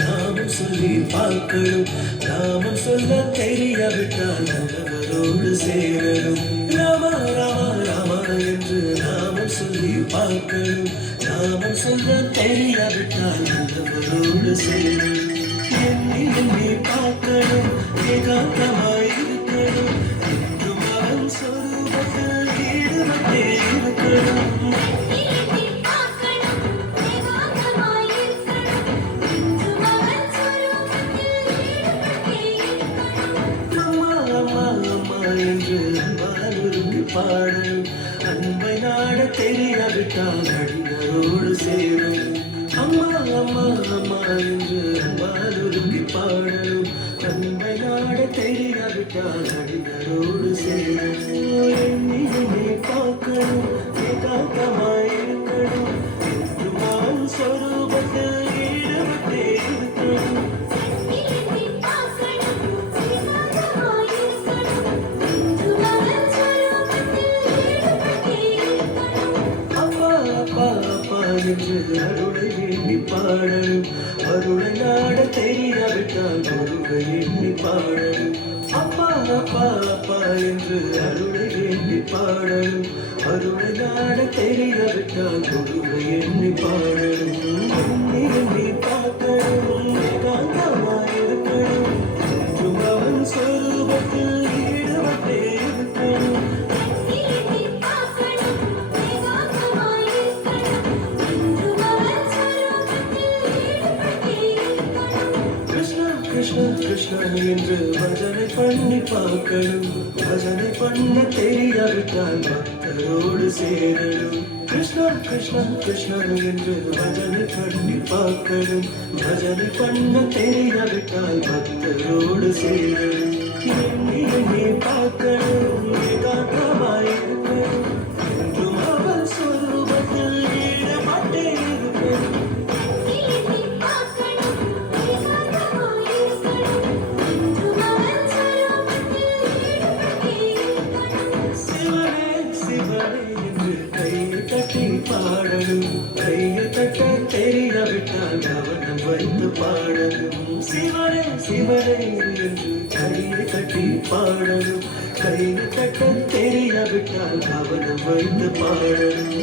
நாமும் சொல்லி பார்க்கணும். நாமும் சொல்ல தெரியாவிட்டால் நல்லவரோடு சேரணும். ராமா ராமா ராமா என்று நாமும் சொல்லி பார்க்கணும். நாமும் சொல்ல தெரியாவிட்டால் நல்லவரோடு சேரணும். எண்ணி எண்ணி பார்க்கணும், ஏகாந்தமாயிருக்கணும். என்றும் அவன் சொரூபத்தில் ஈடுபட்டே இருக்கணும். என்று அன்பாலுக்கு பாடலும். அன்பை நாட தெரியாவிட்டால் அடியாரோடு சேரலும். அம்மா அம்மா அம்மா என்று அன்பாலுக்கு பாடலும். அன்பை நாட தெரியாவிட்டால் அடியாரோடு சேரலும். எண்ணி எண்ணி பார்க்கணும், ஏகாந்தமாயிருக்கணும். என்றும் அவன் சொரூபத்தில் ஈடுபட்டே இருக்கணும். என்று அருளை எண்ணி பாடலும். அருளை நாட தெரியாவிட்டால் குருவை எண்ணி பாடலும். அப்பா அப்பா அப்பா என்று அருளை எண்ணி பாடலும். அருளை நாட தெரியாவிட்டால் குருவை எண்ணி பாடலும். எண்ணி எண்ணி பார்க்கணும், ஏகாந்தமாயிருக்கணும். என்றும் அவன் சொரூபத்தில் ஈடுபட்டே இருக்கணும். கிருஷ்ணா கிருஷ்ணா என்று பஜனை பண்ணி பார்க்கணும். பஜனை பண்ண தெரியாவிட்டால் பக்தரோடு சேரணும். கிருஷ்ணா கிருஷ்ணா கிருஷ்ணா என்று பஜனை பண்ணி பார்க்கணும். பஜனை பண்ண தெரியாவிட்டால் பக்தரோடு சேரணும். எண்ணி எண்ணி பார்க்கணும், ஏகாந்தமாயிருக்கணும். என்றும் அவன் சொரூபத்தில் ஈடுபட்டே இருக்கணும். பாடலும். கையில் தட்ட தெரியாவிட்டால் கவனம் வைத்து பாடலும். சிவனே சிவனே என்று கையை கட்டி பாடலும். கையில் தட்ட தெரியாவிட்டால் கவனம் வைத்து பாடலும்.